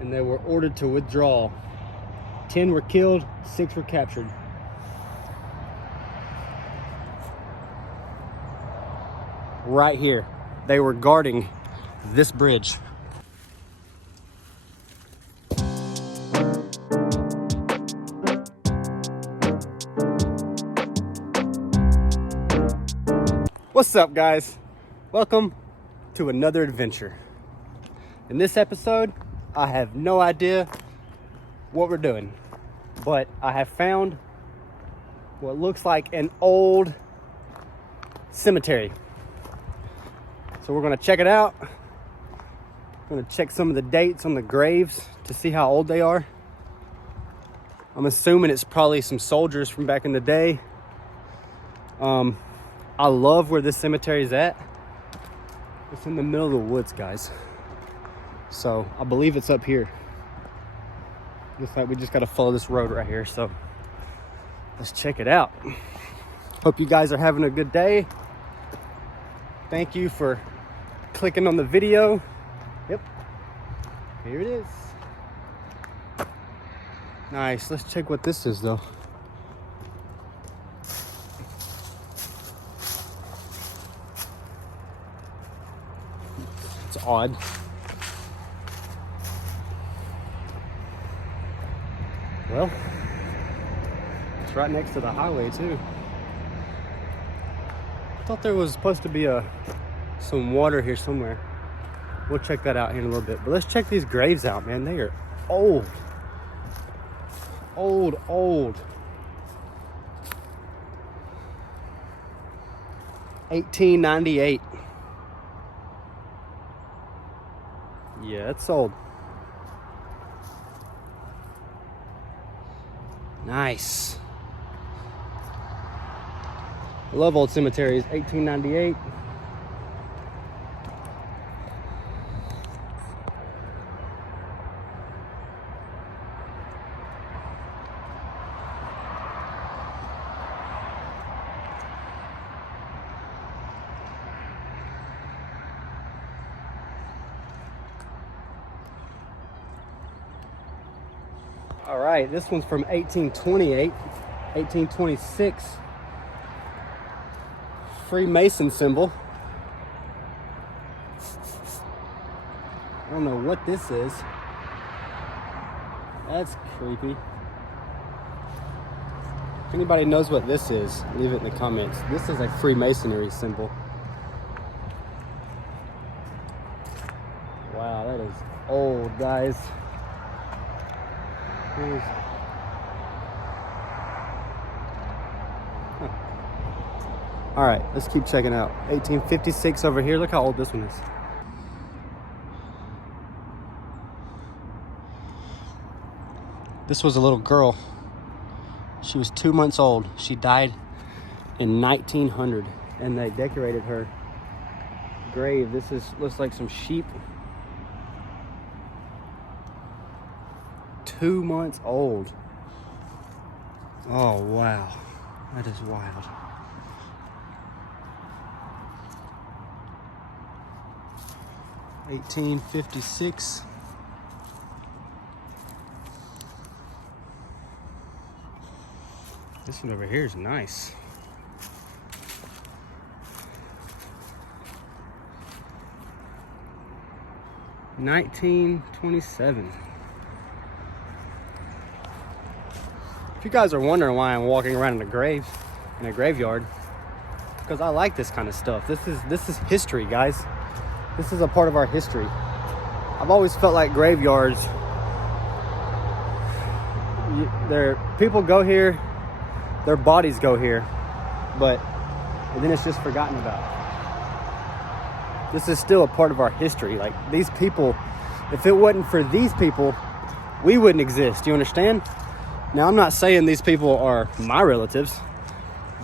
and they were ordered to withdraw. 10 were killed, 6 were captured. Right here, they were guarding this bridge. What's up, guys? Welcome to another adventure. In this episode, I have no idea what we're doing, but I have found what looks like an old cemetery. So we're gonna check it out. I'm gonna check some of the dates on the graves to see how old they are. I'm assuming it's probably some soldiers from back in the day. I love where this cemetery is at. It's in the middle of the woods, guys. So I believe it's up here. Looks like we just gotta follow this road right here. So let's check it out. Hope you guys are having a good day. Thank you for clicking on the video. Yep, here it is. Nice. Let's check what this is though. It's odd. Well, it's right next to the highway too. I thought there was supposed to be some water here somewhere. We'll check that out here in a little bit. But let's check these graves out, man. They are old. Old. 1898. Yeah, it's old. Nice. I love old cemeteries. 1898. All right, this one's from 1828, 1826. Freemason symbol. I don't know what this is. That's creepy. If anybody knows what this is, leave it in the comments. This is a Freemasonry symbol. Wow, that is old, guys. All right, let's keep checking out. 1856 over here. Look how old this one is. This was a little girl. She was 2 months old. She died in 1900, and they decorated her grave. Looks like some sheep. 2 months old. Oh, wow. That is wild. $18.56. This one over here is nice. $19.27. If you guys are wondering why I'm walking around in a graveyard, because I like this kind of stuff. This is history, guys. This is a part of our history. I've always felt like graveyards, people go here, their bodies go here, and then it's just forgotten about. This is still a part of our history. Like, these people, if it wasn't for these people, we wouldn't exist. You understand? Now, I'm not saying these people are my relatives,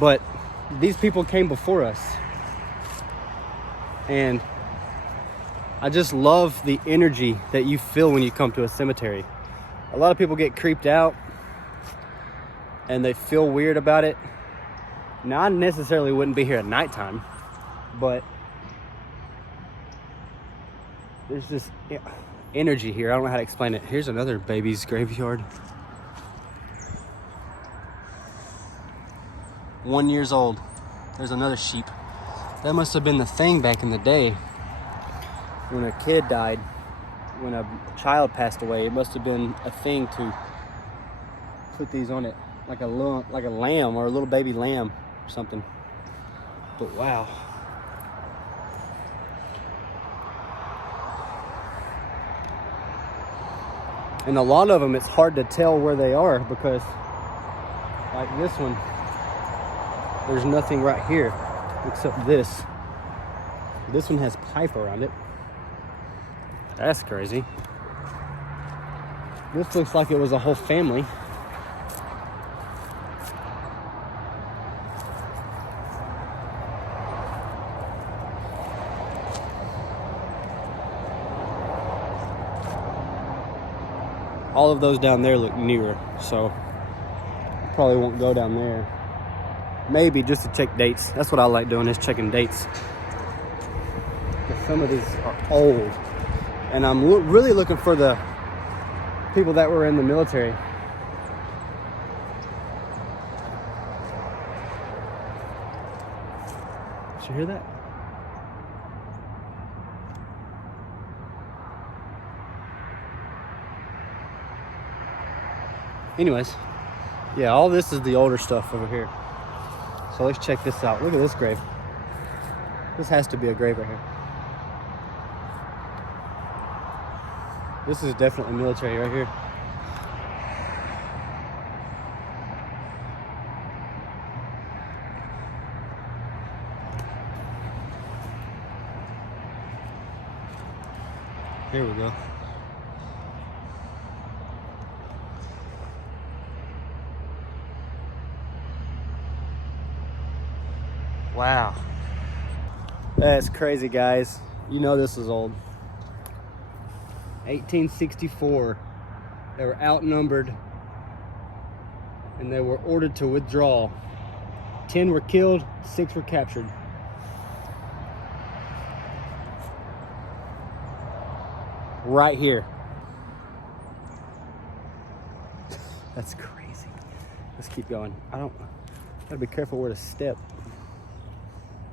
but these people came before us. And I just love the energy that you feel when you come to a cemetery. A lot of people get creeped out and they feel weird about it. Now, I necessarily wouldn't be here at nighttime, but there's just energy here. I don't know how to explain it. Here's another baby's graveyard. 1 year old. There's another sheep. That must have been the thing back in the day when a kid died, when a child passed away. It must have been a thing to put these on it, like a lamb or a little baby lamb or something. But wow. And a lot of them, it's hard to tell where they are because, like this one, there's nothing right here except this. This one has pipe around it. That's crazy. This looks like it was a whole family. All of those down there look newer, so I probably won't go down there. Maybe just to check dates. That's what I like doing, is checking dates. But some of these are old, and I'm really looking for the people that were in the military. Did you hear that? Anyways, yeah, all this is the older stuff over here. So let's check this out. Look at this grave. This has to be a grave right here. This is definitely military right here. Here we go. Wow. That's crazy, guys. You know this is old. 1864. They were outnumbered and they were ordered to withdraw. 10 were killed, 6 were captured. Right here. That's crazy. Let's keep going. Gotta be careful where to step.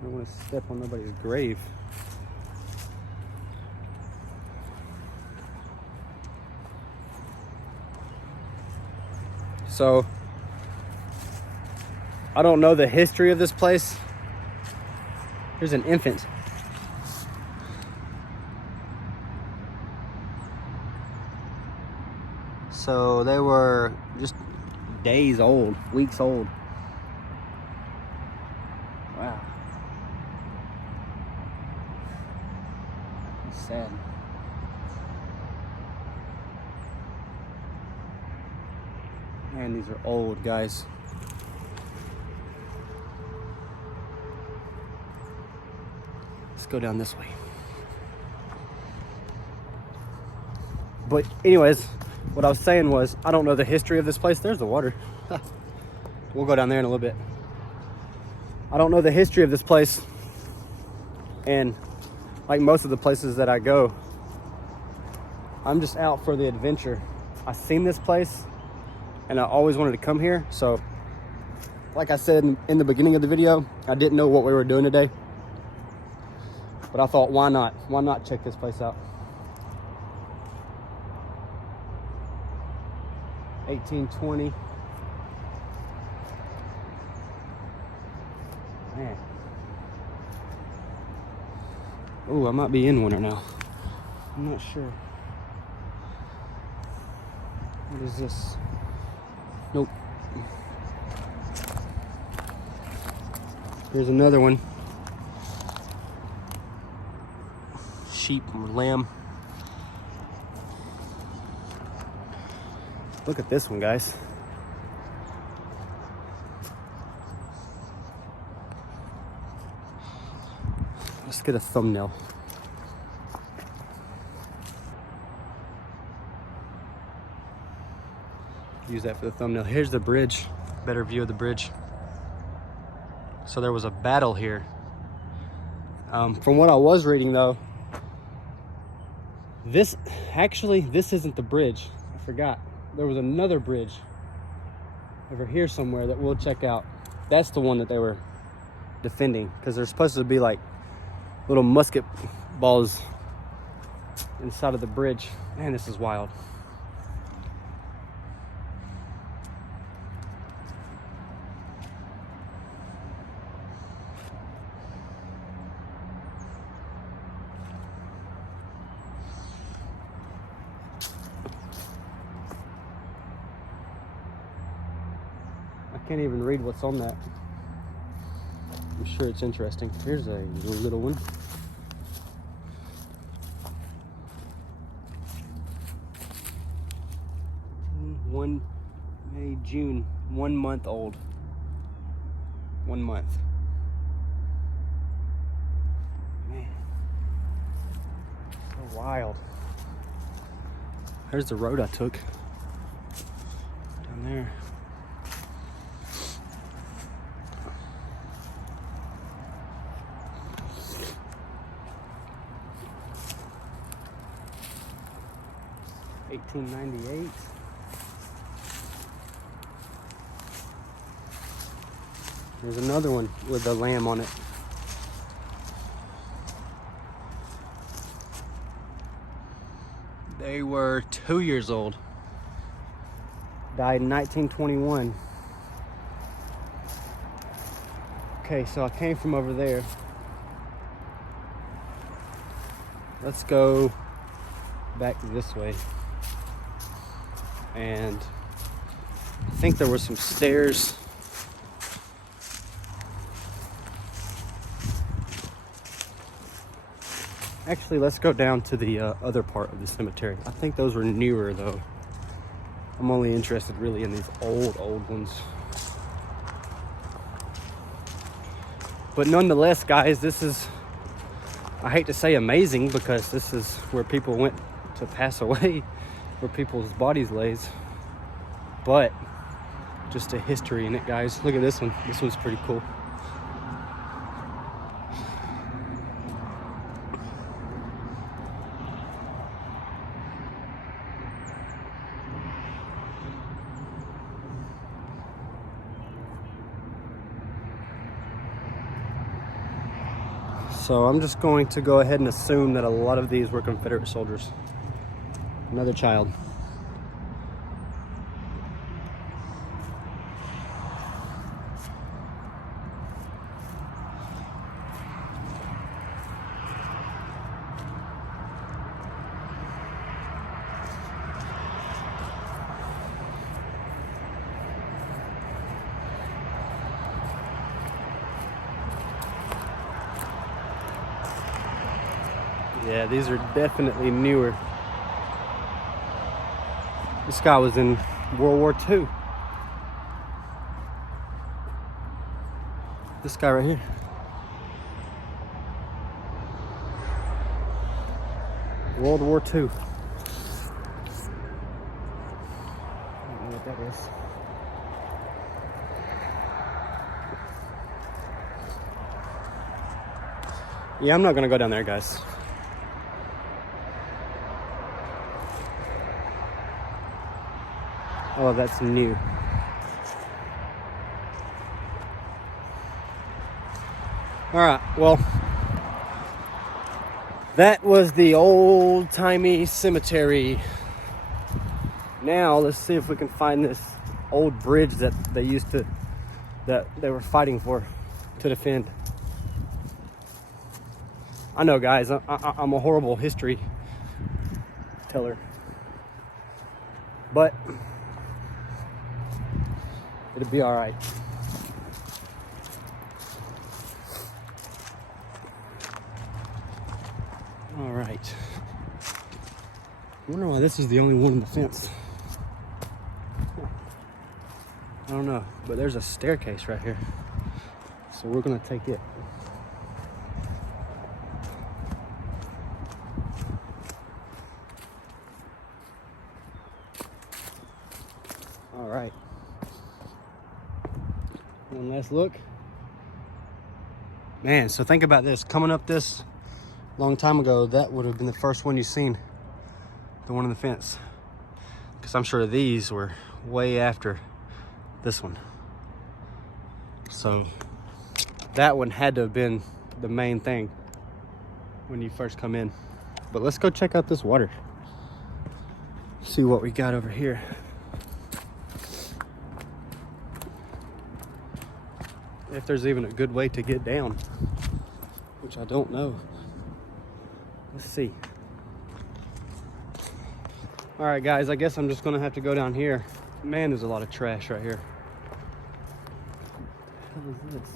I don't want to step on nobody's grave. So, I don't know the history of this place. There's an infant. So they were just days old, weeks old. Wow. It's sad. Man, these are old, guys. Let's go down this way. But anyways, what I was saying was, I don't know the history of this place. There's the water. We'll go down there in a little bit. I don't know the history of this place. And like most of the places that I go, I'm just out for the adventure. I've seen this place and I always wanted to come here. So like I said in the beginning of the video, I didn't know what we were doing today. But I thought, why not? Why not check this place out? 1820. Man. Oh, I might be in winter now. I'm not sure. What is this? Nope. Here's another one. Sheep or lamb. Look at this one, guys. Let's get a thumbnail. Use that for the thumbnail. Here's the bridge. Better view of the bridge. So there was a battle here. From what I was reading though, This isn't the bridge. I forgot. There was another bridge over here somewhere that we'll check out. That's the one that they were defending, because there's supposed to be like little musket balls inside of the bridge. Man, this is wild. I can't even read what's on that. I'm sure it's interesting. Here's a little one. May, June, 1 month old. 1 month. Man, so wild. There's the road I took down there. $18.98. There's another one with a lamb on it. They were 2 years old. Died in 1921. Okay, so I came from over there. Let's go back this way. And I think there were some stairs. Actually, let's go down to the other part of the cemetery. I think those were newer though. I'm only interested really in these old ones. But nonetheless, guys, this is, I hate to say amazing, because this is where people went to pass away, where people's bodies lays. But just a history in it, guys. Look at this one. This one's pretty cool. So I'm just going to go ahead and assume that a lot of these were Confederate soldiers. Another child. Yeah, these are definitely newer. This guy was in World War II. This guy right here. World War II. I don't know what that is. Yeah, I'm not gonna go down there, guys. Oh, that's new. All right, well, that was the old-timey cemetery. Now let's see if we can find this old bridge that they were fighting for, to defend. I know, guys, I'm a horrible history teller, but it'll be all right. All right. I wonder why this is the only one on the fence. I don't know, but there's a staircase right here, so we're gonna take it. All right. One last look. Man, so think about this. Coming up this long time ago, that would have been the first one you've seen. the one on the fence. Because I'm sure these were way after this one. So that one had to have been the main thing when you first come in. But let's go check out this water. See what we got over here. If there's even a good way to get down, which I don't know. Let's see. All right, guys, I guess I'm just gonna have to go down here. Man, there's a lot of trash right here. What the hell is this?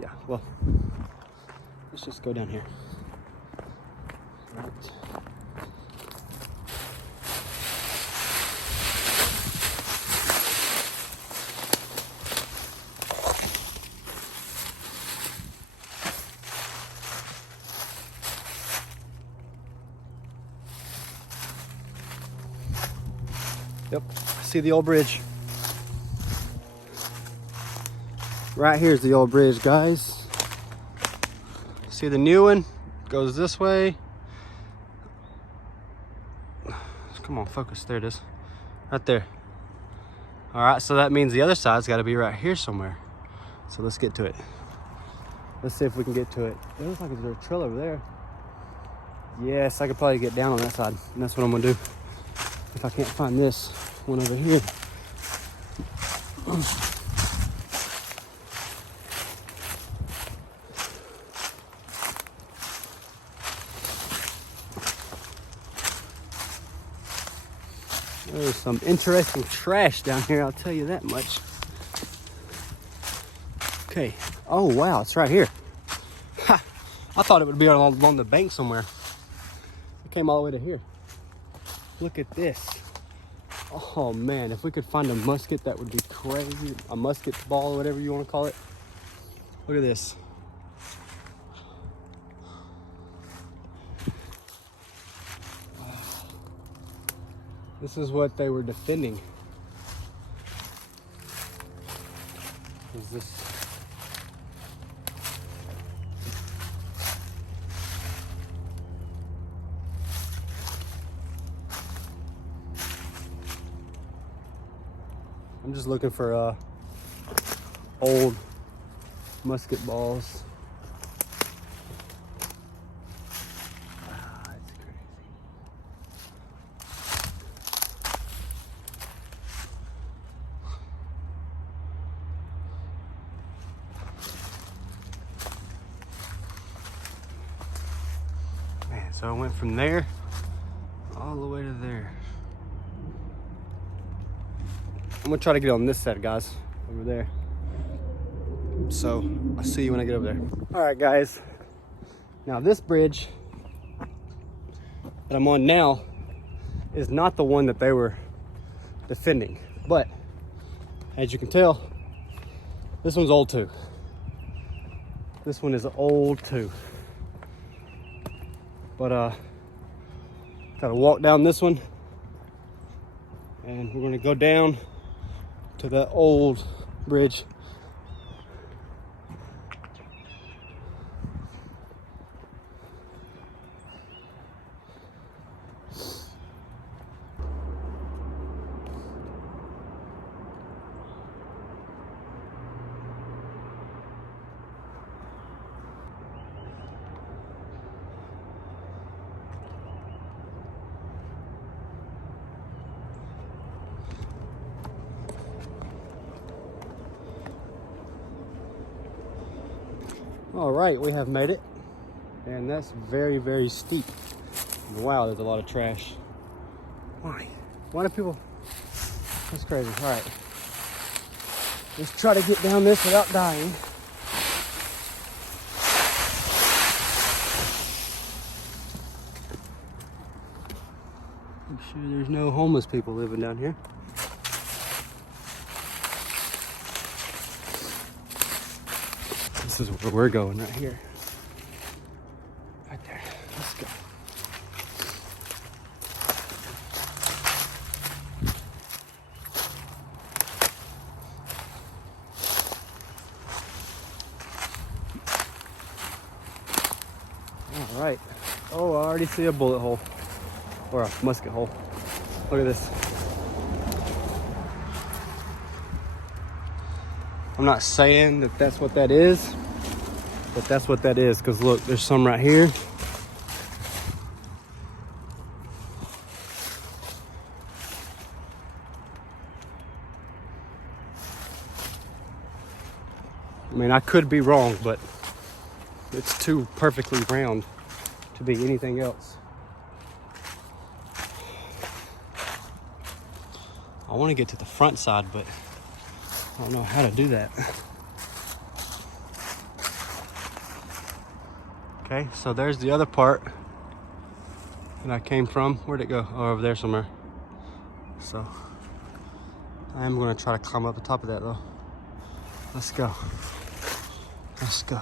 Yeah, well, let's just go down here. All right. Yep, see the old bridge. Right here's the old bridge, guys. See the new one? Goes this way. Come on, focus. There it is. Right there. All right, so that means the other side's got to be right here somewhere. So let's get to it. Let's see if we can get to it. It looks like there's a trail over there. Yes, I could probably get down on that side. And that's what I'm going to do. If I can't find this one over here. There's some interesting trash down here, I'll tell you that much. Okay. Oh, wow, it's right here. Ha! I thought it would be along the bank somewhere. It came all the way to here. Look at this. Oh man, if we could find a musket, that would be crazy. A musket ball, or whatever you want to call it. Look at this. This is what they were defending. Is this? I'm just looking for old musket balls. It's crazy. Man, so I went from there all the way to there. I'm gonna try to get on this side, guys, over there. So I'll see you when I get over there. All right, guys. Now this bridge that I'm on now is not the one that they were defending, but as you can tell, this one's old too. This one is old too. But gotta walk down this one, and we're gonna go down to that old bridge. All right, we have made it, and that's very, very steep. Wow, there's a lot of trash. Why do people? That's crazy. All right, let's try to get down this without dying. I'm sure there's no homeless people living down here. This is where we're going right here. Right there. Let's go. Oh, I already see a bullet hole. Or a musket hole. Look at this. I'm not saying that that's what that is, but that's what that is. Because look, there's some right here. I mean, I could be wrong, but it's too perfectly round to be anything else. I want to get to the front side, but I don't know how to do that. Okay, so there's the other part that I came from. Where'd it go? Oh, over there somewhere. So I am going to try to climb up the top of that though. Let's go. Let's go.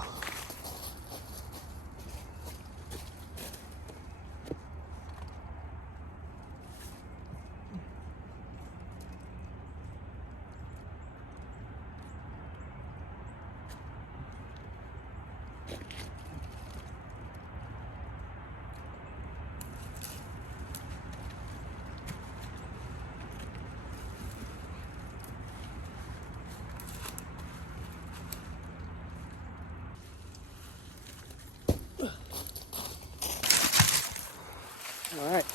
All right.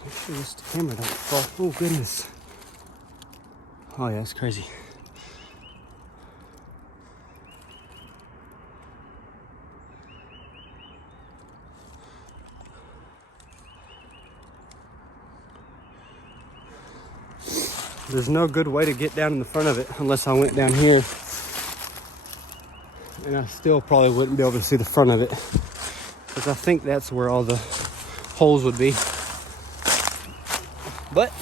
Hopefully this camera don't fall. Oh goodness. Oh yeah, it's crazy. There's no good way to get down in the front of it unless I went down here. And I still probably wouldn't be able to see the front of it. Because I think that's where all the holes would be. But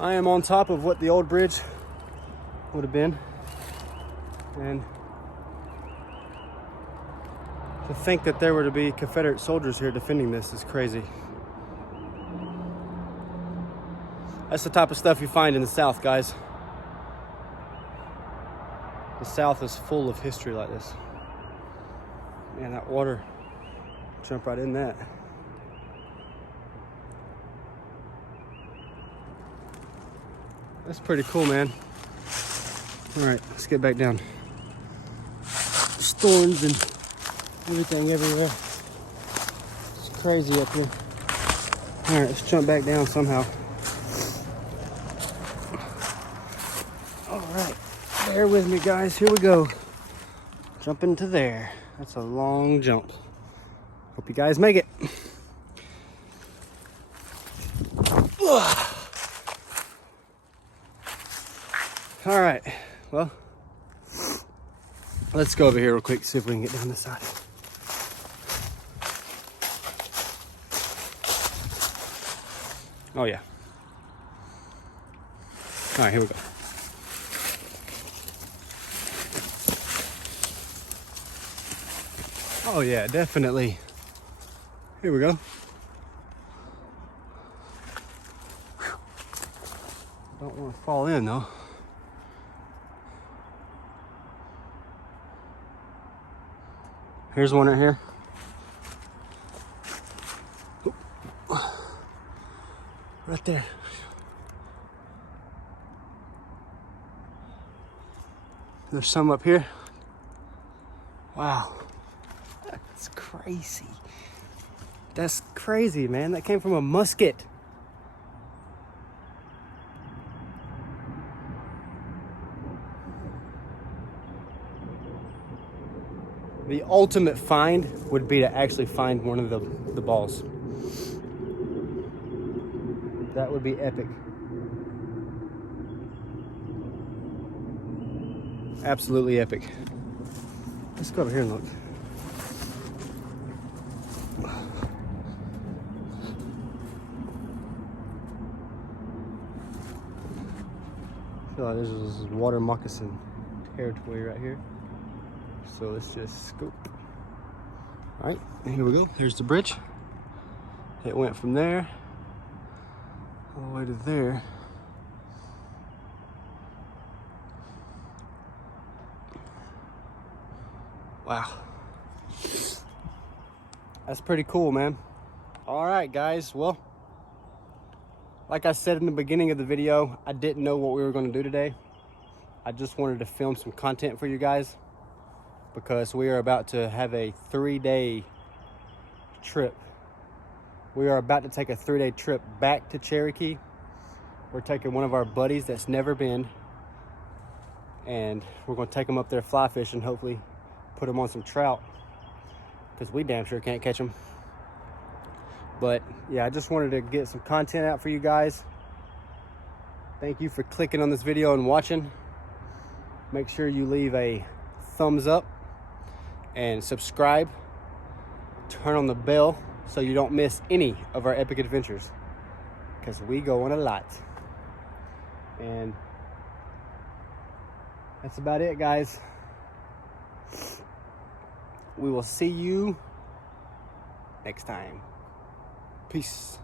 I am on top of what the old bridge would have been. And to think that there were to be Confederate soldiers here defending this is crazy. That's the type of stuff you find in the South, guys. The South is full of history like this. Man, that water, jump right in that. That's pretty cool, man. All right, let's get back down. Storms and everything everywhere. It's crazy up here. All right, let's jump back down somehow. All right, bear with me, guys. Here we go. Jump into there. That's a long jump. Hope you guys make it. All right, well, let's go over here real quick, see if we can get down this side. Oh yeah. All right, here we go. Oh yeah, definitely. Here we go. Don't want to fall in though. Here's one right here. Right there. There's some up here. Wow. That's crazy. That's crazy, man. That came from a musket. The ultimate find would be to actually find one of the balls. That would be epic. Absolutely epic. Let's go over here and look. I feel like this is water moccasin territory right here. So let's just scoop. All right, here we go. Here's the bridge. It went from there all the way to there. Wow. That's pretty cool, man. All right, guys. Well, like I said in the beginning of the video, I didn't know what we were going to do today. I just wanted to film some content for you guys because we are about to have a 3-day trip. We are about to take a 3-day trip back to Cherokee. We're taking one of our buddies that's never been, and we're going to take him up there fly fishing, hopefully put him on some trout because we damn sure can't catch them. But yeah, I just wanted to get some content out for you guys. Thank you for clicking on this video and watching. Make sure you leave a thumbs up and subscribe. Turn on the bell so you don't miss any of our epic adventures, because we go on a lot. And that's about it, guys. We will see you next time. Peace.